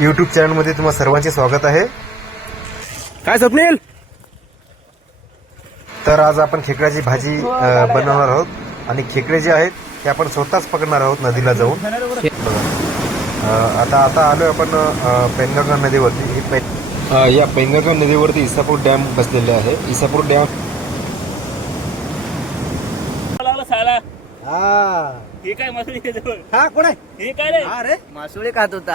YouTube चॅनलमध्ये तुम्हा सर्वांचे स्वागत आहे. काय स्वप्नील? तर आज आपण खेकड्याची भाजी बनवणार आहोत आणि खेकडे जे आहेत ते आपण स्वतःच पकडणार आहोत नदीला जाऊन. आता आलोय आपण पेनगंगा नदीवरती. या पेनगंगा नदीवरती इसापूर डॅम बसलेले आहे. इसापूर डॅम हे काय मासुळी कोण आहे? हे काय रे? अरे मासुळे खात होता.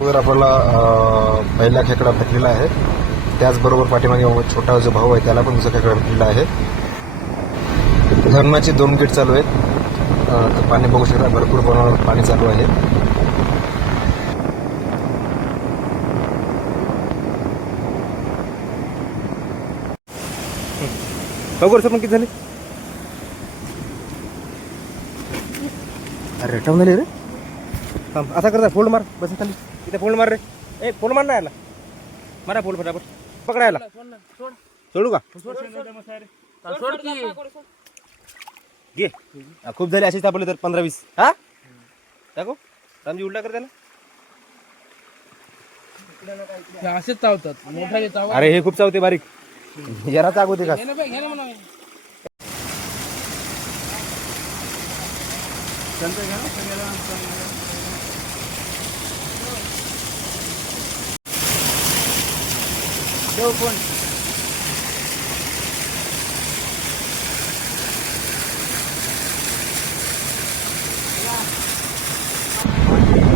आपल्याला पहिला खेकडा भेटलेला आहे. त्याचबरोबर पाठीमागे छोटा जो भाऊ आहे त्याला पण दुसरा खेकडा भेटलेला आहे. धरणाचे 2 गेट चालू आहेत. तर पाणी बघू शकता, भरपूर प्रमाणात पाणी चालू आहे. बघू पण किती झाले? अरे रेटवून झाले रे. थांब, असा करता फोल्ड मार. बस खाली इथे फोल्ड मार रे. ए फोल्ड मार ना याला. मारा फोल्ड फटाफट. पकडायला सोडू का? घे. खूप झाले असेच सापडले तर 15-20. हा टाको रामजी, उलटा कर त्याला. असेच चावतात मोठाले चाव. अरे हे खूप चावते बारीक. जरा चागवते का?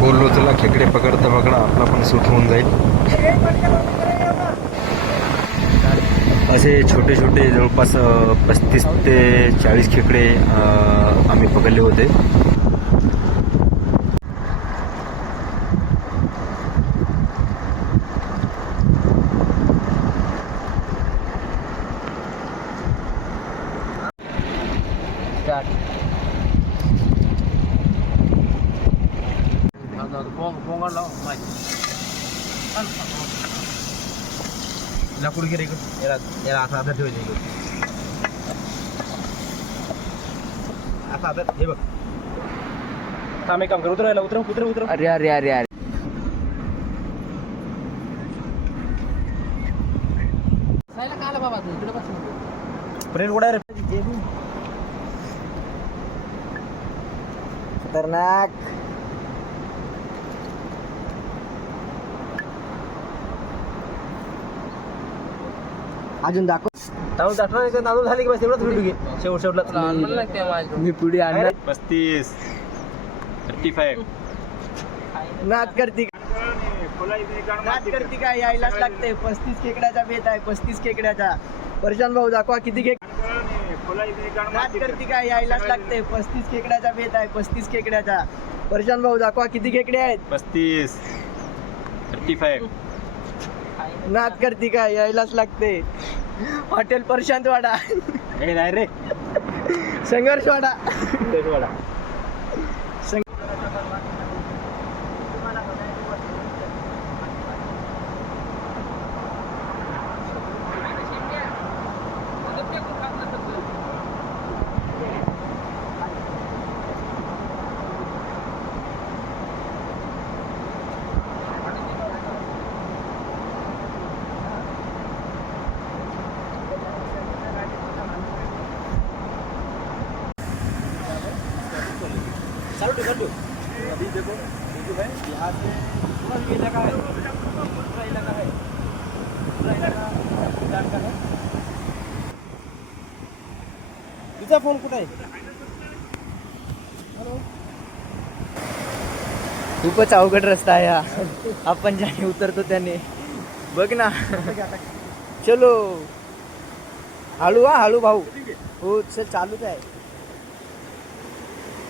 बोललो चला खेकडे पकडता पकडा आपला पण सूट होऊन जाईल. असे छोटे छोटे जवळपास 35 ते 40 खेकडे आम्ही पकडले होते. लाकूड घे रे इकडं. याला असा आधार ठेवायचा इकडं. असा आधार हे बघ. थांब, एक काम कर. उतरायला उतर. अरे अरे अरे अरे बाबा तू इकडे बस. प्रेर उडा रे. खतरनाक. अजून दाखव. नादू झाली की बस एवढंच व्हिडिओ घे. शेवटला मी पुढे आणणार. 35 35 नाद करती काय? यायलाच लागते. 35 खेकड्याचा बेत आहे. 35 खेकड्याचा. परशान भाऊ दाखवा किती नाद करती काय? यायलाच लागते. 35 खेकड्याचा बेत आहे. 35 खेकड्याचा. परशान भाऊ दाखवा किती खेकडे आहेत? 35 35 नाद करती काय? यायलाच लागते. हॉटेल प्रशांत वाडा. हे नाही रे, संघर्ष वाडा. अभी देखो है बिहार से पूरा ये इलाका है. पूरा इलाका है. पूरा इलाका गुजरात का है. तुझा फोन कुठे आहे? हॅलो. खूपच अवघड रस्ता आहे हा. आपण ज्याने उतरतो त्याने बघ ना. चलो हळू. हळू भाऊ. हो चल, चालूच आहे.